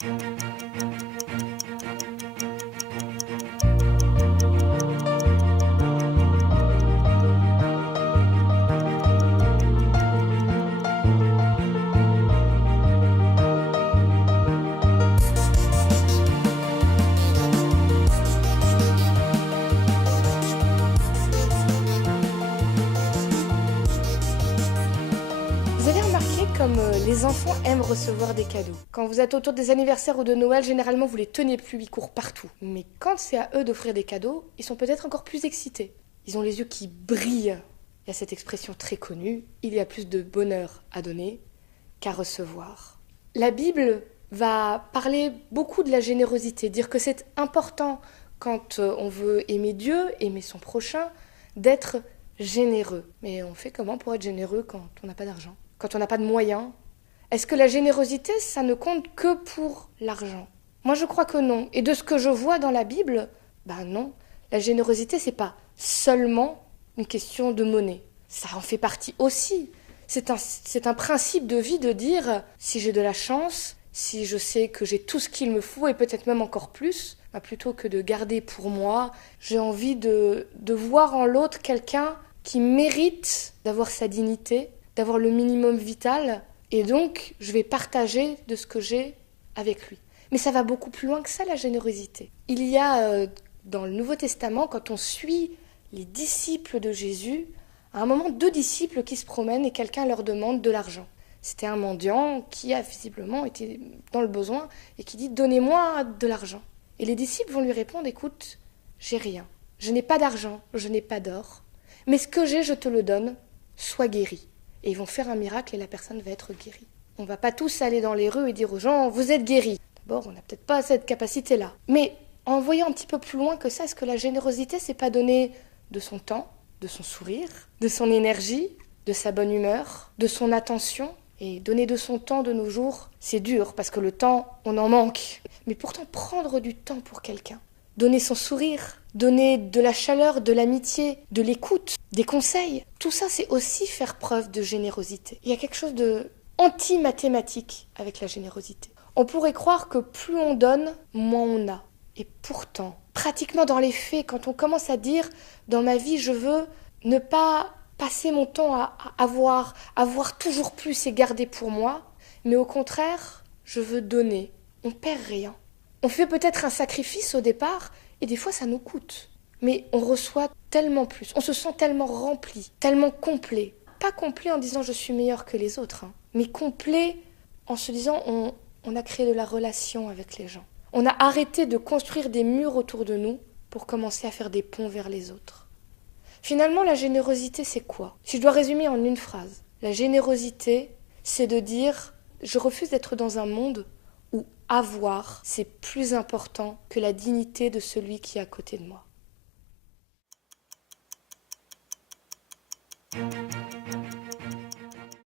Vous avez remarqué comme les enfants aiment recevoir des cadeaux. Quand vous êtes autour des anniversaires ou de Noël, généralement vous les tenez plus, ils courent partout. Mais quand c'est à eux d'offrir des cadeaux, ils sont peut-être encore plus excités. Ils ont les yeux qui brillent. Il y a cette expression très connue, il y a plus de bonheur à donner qu'à recevoir. La Bible va parler beaucoup de la générosité, dire que c'est important quand on veut aimer Dieu, aimer son prochain, d'être généreux. Mais on fait comment pour être généreux quand on n'a pas d'argent, quand on n'a pas de moyens? Est-ce que la générosité, ça ne compte que pour l'argent? Moi, je crois que non. Et de ce que je vois dans la Bible, ben non. La générosité, c'est pas seulement une question de monnaie. Ça en fait partie aussi. C'est un principe de vie de dire, si j'ai de la chance, si je sais que j'ai tout ce qu'il me faut et peut-être même encore plus, ben plutôt que de garder pour moi, j'ai envie de voir en l'autre quelqu'un qui mérite d'avoir sa dignité, d'avoir le minimum vital, et donc je vais partager de ce que j'ai avec lui. Mais ça va beaucoup plus loin que ça, la générosité. Il y a dans le Nouveau Testament, quand on suit les disciples de Jésus, à un moment, 2 disciples qui se promènent et quelqu'un leur demande de l'argent. C'était un mendiant qui a visiblement été dans le besoin et qui dit « Donnez-moi de l'argent ». Et les disciples vont lui répondre « Écoute, j'ai rien, je n'ai pas d'argent, je n'ai pas d'or, mais ce que j'ai, je te le donne, sois guéri ». Et ils vont faire un miracle et la personne va être guérie. On ne va pas tous aller dans les rues et dire aux gens « Vous êtes guéris ». D'abord, on n'a peut-être pas cette capacité-là. Mais en voyant un petit peu plus loin que ça, est-ce que la générosité, c'est pas donner de son temps, de son sourire, de son énergie, de sa bonne humeur, de son attention? Et donner de son temps de nos jours, c'est dur, parce que le temps, on en manque. Mais pourtant, prendre du temps pour quelqu'un, donner son sourire, donner de la chaleur, de l'amitié, de l'écoute, des conseils, tout ça, c'est aussi faire preuve de générosité. Il y a quelque chose de anti-mathématique avec la générosité. On pourrait croire que plus on donne, moins on a. Et pourtant, pratiquement dans les faits, quand on commence à dire « dans ma vie, je veux ne pas passer mon temps à avoir toujours plus et garder pour moi, mais au contraire, je veux donner », on perd rien. On fait peut-être un sacrifice au départ, et des fois ça nous coûte. Mais on reçoit tellement plus, on se sent tellement rempli, tellement complet. Pas complet en disant « je suis meilleur que les autres », mais complet en se disant on a créé de la relation avec les gens. On a arrêté de construire des murs autour de nous pour commencer à faire des ponts vers les autres. Finalement, la générosité, c'est quoi? Si je dois résumer en une phrase, la générosité, c'est de dire « je refuse d'être dans un monde où avoir, c'est plus important que la dignité de celui qui est à côté de moi ».